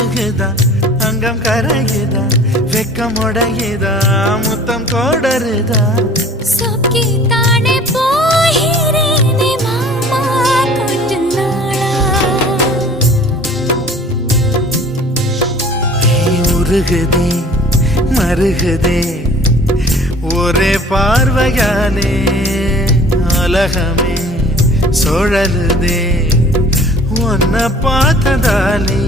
உருகுதா அங்கம் கரையுதா வெக்கம் உடையுதா முத்தம் கோடருதா சொக்கி தானே போகிறேனே மாமா கொஞ்ச நாளா உருகுதே மருகுதே ஒரே பார்வையாலே உலகமே சுழலுதே உன்னை பார்த்ததாலே